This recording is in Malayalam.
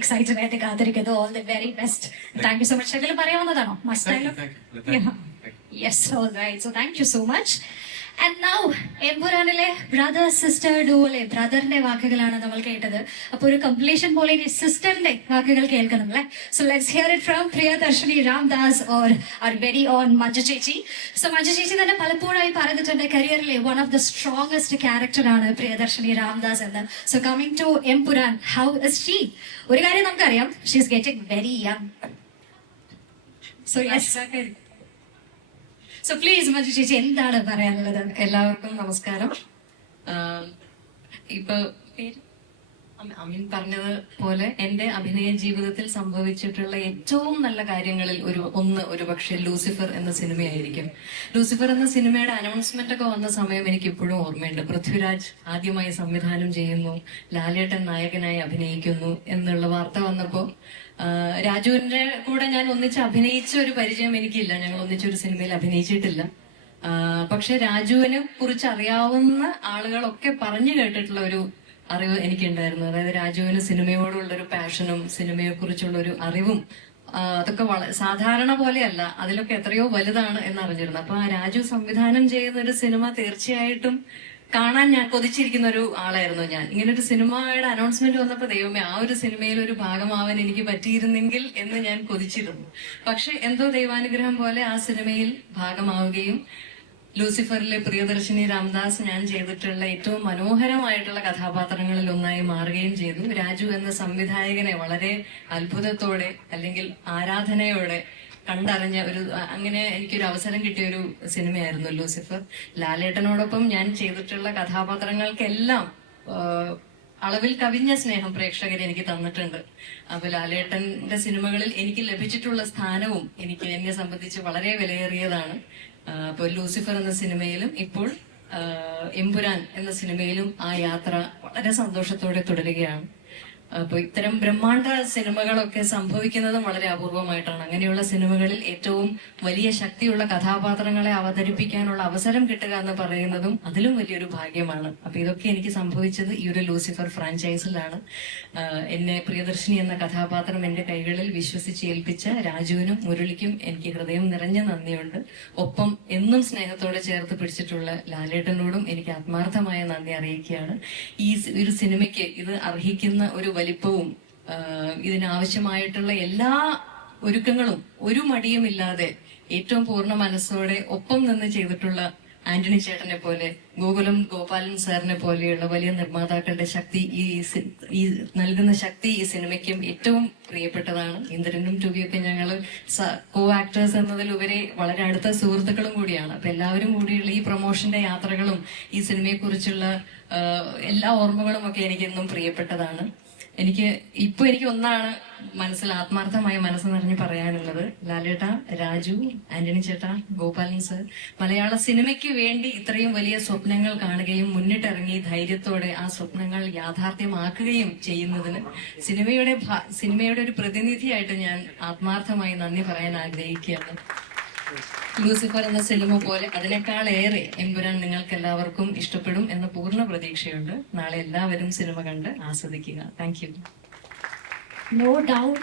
എക്സൈറ്റഡ് ആയിട്ട് കാത്തിരിക്കുന്നു. All the very best. Thank you so much. എന്തെങ്കിലും പറയാവുന്നതാണോ? Must yes, all right. So thank you so much. And now എമ്പുരാനിലെ ബ്രദർ സിസ്റ്റർ ഡുവലെ ബ്രദറിന്റെ വാക്കുകളാണ് നമ്മൾ കേട്ടത്. അപ്പൊ ഒരു കംപ്ലീഷൻ പോലെ ഇനി സിസ്റ്ററിന്റെ വാക്കുകൾ കേൾക്കണം അല്ലെ. So let's hear it from Priyadarshini Ramdas or our very own Manju ചേച്ചി. സോ മഞ്ജു ചേച്ചി തന്നെ പലപ്പോഴായി പറഞ്ഞിട്ടുണ്ട് കരിയറിലെ one of the strongest character ആണ് പ്രിയദർശിനി രാംദാസ് എന്ന്. So coming to Empuraan, how is she? ഒരു കാര്യം നമുക്കറിയാം, she is getting very young. So yes, so please Manju ചേച്ചി എന്താണ് പറയാനുള്ളത്? എല്ലാവർക്കും നമസ്കാരം. ഇപ്പൊ അമീൻ പറഞ്ഞത് പോലെ എന്റെ അഭിനയ ജീവിതത്തിൽ സംഭവിച്ചിട്ടുള്ള ഏറ്റവും നല്ല കാര്യങ്ങളിൽ ഒരു പക്ഷേ ലൂസിഫർ എന്ന സിനിമയായിരിക്കും. ലൂസിഫർ എന്ന സിനിമയുടെ അനൗൺസ്മെന്റ് ഒക്കെ വന്ന സമയം എനിക്ക് ഇപ്പോഴും ഓർമ്മയുണ്ട്. പൃഥ്വിരാജ് ആദ്യമായി സംവിധാനം ചെയ്യുന്നു, ലാലേട്ടൻ നായകനായി അഭിനയിക്കുന്നു എന്നുള്ള വാർത്ത വന്നപ്പോ രാജുവിന്റെ കൂടെ ഞാൻ ഒന്നിച്ച് അഭിനയിച്ച ഒരു പരിചയം എനിക്കില്ല. ഞങ്ങൾ ഒന്നിച്ചൊരു സിനിമയിൽ അഭിനയിച്ചിട്ടില്ല. പക്ഷെ രാജുവിനെ കുറിച്ച് അറിയാവുന്ന ആളുകളൊക്കെ പറഞ്ഞു കേട്ടിട്ടുള്ള ഒരു അറിവ് എനിക്കുണ്ടായിരുന്നു. അതായത് രാജുവിന് സിനിമയോടുള്ള ഒരു പാഷനും സിനിമയെ കുറിച്ചുള്ള ഒരു അറിവും അതൊക്കെ സാധാരണ പോലെയല്ല, അതിലൊക്കെ എത്രയോ വലുതാണ് എന്നറിഞ്ഞിരുന്നു. അപ്പൊ ആ രാജു സംവിധാനം ചെയ്യുന്ന ഒരു സിനിമ തീർച്ചയായിട്ടും കാണാൻ ഞാൻ കൊതിച്ചിരിക്കുന്ന ഒരു ആളായിരുന്നു ഞാൻ. ഇങ്ങനെ ഒരു സിനിമയുടെ അനൗൺസ്മെന്റ് വന്നപ്പോ ദൈവമേ, ആ ഒരു സിനിമയിൽ ഒരു ഭാഗമാവാൻ എനിക്ക് പറ്റിയിരുന്നെങ്കിൽ എന്ന് ഞാൻ കൊതിച്ചിരുന്നു. പക്ഷെ എന്തോ ദൈവാനുഗ്രഹം പോലെ ആ സിനിമയിൽ ഭാഗമാവുകയും ലൂസിഫറിലെ പ്രിയദർശിനി രാംദാസ് ഞാൻ ചെയ്തിട്ടുള്ള ഏറ്റവും മനോഹരമായിട്ടുള്ള കഥാപാത്രങ്ങളിൽ ഒന്നായി മാറുകയും ചെയ്തു. രാജു എന്ന സംവിധായകനെ വളരെ അത്ഭുതത്തോടെ അല്ലെങ്കിൽ ആരാധനയോടെ കണ്ടറിഞ്ഞ അങ്ങനെ എനിക്കൊരു അവസരം കിട്ടിയ ഒരു സിനിമയായിരുന്നു ലൂസിഫർ. ലാലേട്ടനോടൊപ്പം ഞാൻ ചെയ്തിട്ടുള്ള കഥാപാത്രങ്ങൾക്കെല്ലാം അളവിൽ കവിഞ്ഞ സ്നേഹം പ്രേക്ഷകർ എനിക്ക് തന്നിട്ടുണ്ട്. അപ്പൊ ലാലേട്ടന്റെ സിനിമകളിൽ എനിക്ക് ലഭിച്ചിട്ടുള്ള സ്ഥാനവും എന്നെ സംബന്ധിച്ച് വളരെ വിലയേറിയതാണ്. അപ്പൊ ലൂസിഫർ എന്ന സിനിമയിലും ഇപ്പോൾ എമ്പുരാൻ എന്ന സിനിമയിലും ആ യാത്ര വളരെ സന്തോഷത്തോടെ തുടരുകയാണ്. അപ്പൊ ഇത്തരം ബ്രഹ്മാണ്ഡ സിനിമകളൊക്കെ സംഭവിക്കുന്നതും വളരെ അപൂർവമായിട്ടാണ്. അങ്ങനെയുള്ള സിനിമകളിൽ ഏറ്റവും വലിയ ശക്തിയുള്ള കഥാപാത്രങ്ങളെ അവതരിപ്പിക്കാനുള്ള അവസരം കിട്ടുക എന്ന് പറയുന്നതും അതിലും വലിയൊരു ഭാഗ്യമാണ്. അപ്പൊ ഇതൊക്കെ എനിക്ക് സംഭവിച്ചത് ഈ ഒരു ലൂസിഫർ ഫ്രാഞ്ചൈസിലാണ്. എന്നെ പ്രിയദർശിനി എന്ന കഥാപാത്രം എന്റെ കൈകളിൽ വിശ്വസിച്ച് ഏൽപ്പിച്ച രാജുവിനും മുരളിക്കും എനിക്ക് ഹൃദയം നിറഞ്ഞ നന്ദിയുണ്ട്. ഒപ്പം എന്നും സ്നേഹത്തോടെ ചേർത്ത് പിടിച്ചിട്ടുള്ള ലാലേട്ടനോടും എനിക്ക് ആത്മാർത്ഥമായ നന്ദി അറിയിക്കുകയാണ്. ഈ ഒരു സിനിമയ്ക്ക് ഇത് അർഹിക്കുന്ന ഒരു വലിപ്പവും ഇതിനാവശ്യമായിട്ടുള്ള എല്ലാ ഒരുക്കങ്ങളും ഒരു മടിയുമില്ലാതെ ഏറ്റവും പൂർണ്ണ മനസ്സോടെ ഒപ്പം നിന്ന് ചെയ്തിട്ടുള്ള ആന്റണി ചേട്ടനെ പോലെ, ഗോകുലം ഗോപാലൻ സാറിനെ പോലെയുള്ള വലിയ നിർമ്മാതാക്കളുടെ ശക്തി, ഈ നൽകുന്ന ശക്തി ഈ സിനിമയ്ക്കും ഏറ്റവും പ്രിയപ്പെട്ടതാണ്. ഇന്ദ്രനും ടൂബിയൊക്കെ ഞങ്ങള് കോ ആക്ടേഴ്സ് എന്നതിലുപരി വളരെ അടുത്ത സുഹൃത്തുക്കളും കൂടിയാണ്. അപ്പൊ എല്ലാവരും കൂടിയുള്ള ഈ പ്രൊമോഷന്റെ യാത്രകളും ഈ സിനിമയെ കുറിച്ചുള്ള എല്ലാ ഓർമ്മകളും ഒക്കെ എനിക്കെന്നും പ്രിയപ്പെട്ടതാണ്. എനിക്ക് ഒന്നാണ് ആത്മാർത്ഥമായ മനസ്സ് നിറഞ്ഞ് പറയാനുള്ളത്. ലാലേട്ട, രാജു, ആന്റണി ചേട്ട, ഗോപാലൻ സർ, മലയാള സിനിമയ്ക്ക് വേണ്ടി ഇത്രയും വലിയ സ്വപ്നങ്ങൾ കാണുകയും മുന്നിട്ടിറങ്ങി ധൈര്യത്തോടെ ആ സ്വപ്നങ്ങൾ യാഥാർത്ഥ്യമാക്കുകയും ചെയ്യുന്നതിന് സിനിമയുടെ ഒരു പ്രതിനിധിയായിട്ട് ഞാൻ ആത്മാർത്ഥമായി നന്ദി പറയാൻ ആഗ്രഹിക്കുകയാണ്. ലൂസിഫർ എന്ന സിനിമ പോലെ അതിനേക്കാളേറെ എമ്പുരാൻ നിങ്ങൾക്ക് എല്ലാവർക്കും ഇഷ്ടപ്പെടും എന്ന പൂർണ്ണ പ്രതീക്ഷയുണ്ട്. നാളെ എല്ലാവരും സിനിമ കണ്ട് ആസ്വദിക്കുക. Thank you. No doubt.